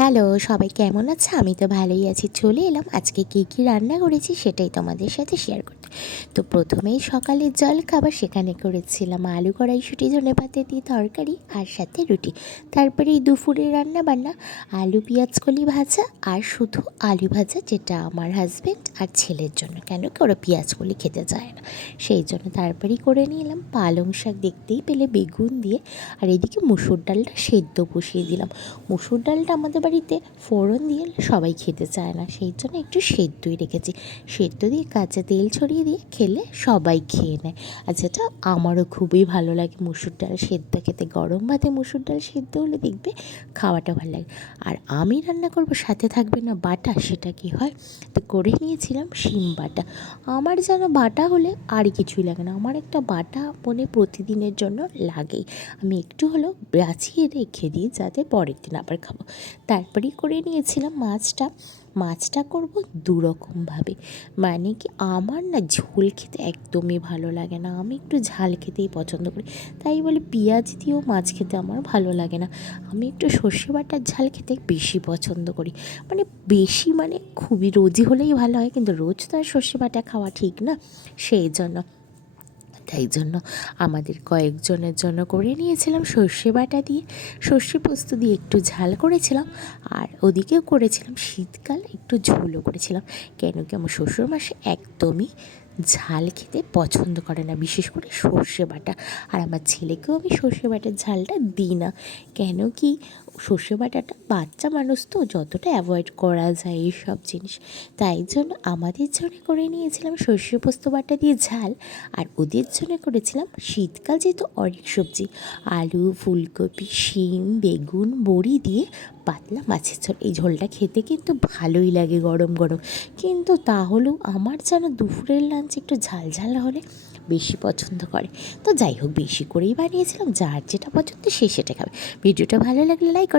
Hello, সবাই কেমন আছে? আমি তো ভালোই আছি। চলে এলাম আজকে কী রান্না করেছি সেটাই তোমাদের সাথে শেয়ার করতে। তো প্রথমেই সকালের জলখাবার সেখানে করেছিলাম আলু কড়াইশুঁটি ধনেপাতা দিয়ে তরকারি আর সাথে রুটি। তারপরে এই দুপুরের রান্নাবান্না আলু পেঁয়াজ কলি ভাজা আর শুধু আলু ভাজা, যেটা আমার হাজব্যান্ড আর ছেলের জন্য, কেন কি ওরা পেঁয়াজ কলি খেতে চায় না, সেই জন্য তারপরেই করে নিলাম পালং শাক দেখতেই পেলে বেগুন দিয়ে। আর এদিকে মুসুর ডালটা সেদ্ধ বসিয়ে দিলাম। মুসুর ডালটা আমাদের বাড়িতে ফোড়ন দিয়ে সবাই খেতে চায় না, সেই জন্য একটু সেদ্ধই রেখেছি। সেদ্ধ দিয়ে কাঁচা তেল ছড়িয়ে দিয়ে খেলে সবাই খেয়ে নেয়, আর যেটা আমারও খুবই ভালো লাগে মুসুর ডাল সেদ্ধ খেতে। গরম ভাতে মুসুর ডাল সেদ্ধ হলে দেখবে খাওয়াটা ভালো লাগে। আর আমি রান্না করব, সাথে থাকবে না বাটা, সেটা কি হয়, তো করে নিয়েছিলাম শিম বাটা। আমার যেন বাটা হলে আর কিছুই লাগে না, আমার একটা বাটা মনে প্রতিদিনের জন্য লাগেই। আমি একটু হলেও বাঁচিয়ে রেখে দিই যাতে পরের দিন আবার খাবো। তারপরেই করে নিয়েছিলাম মাছটা করব দুরকমভাবে। মানে কি, আমার না ঝোল খেতে একদমই ভালো লাগে না, আমি একটু ঝাল খেতেই পছন্দ করি। তাই বলে পেঁয়াজ দিয়েও মাছ খেতে আমার ভালো লাগে না, আমি একটু সর্ষে বাটার ঝাল খেতে বেশি পছন্দ করি। মানে বেশি মানে খুবই রোজই হলেই ভালো হয়, কিন্তু রোজ তো আর সর্ষে বাটা খাওয়া ঠিক না, সেই জন্য তাই জন্য আমাদের কয়েকজনের জন্য করে নিয়েছিলাম সর্ষে বাটা দিয়ে, সর্ষে পোস্ত দিয়ে একটু ঝাল করেছিলাম। আর ওদিকেও করেছিলাম শীতকাল একটু ঝোলও করেছিলাম, কেন কি আমার শ্বশুরমশাই একদমই ঝাল খেতে পছন্দ করে না, বিশেষ করে সর্ষে বাটা। আর আমার ছেলেকেও আমি সর্ষে বাটার ঝালটা দিই না, কেন কি সর্ষে বাটাটা বাচ্চা মানুষ তো, যতটা অ্যাভয়েড করা যায় এইসব জিনিস। তাই জন্য আমাদের জন্য করে নিয়েছিলাম সর্ষে পোস্ত বাটা দিয়ে ঝাল, আর ওদের জন্য করেছিলাম শীতকাল যেহেতু অনেক সবজি, আলু ফুলকপি শিম বেগুন বড়ি দিয়ে পাতলা মাছের ঝোল। এই ঝোলটা খেতে কিন্তু ভালোই লাগে গরম গরম, কিন্তু তাহলেও আমার যেন দুপুরের লাঞ্চ একটু ঝাল ঝাল হলে বেশি পছন্দ করে। তো যাই হোক, বেশি করেই বানিয়েছিলাম, যার যেটা পছন্দ সে সেটা খাবে। ভিডিওটা ভালো লাগলে লাইক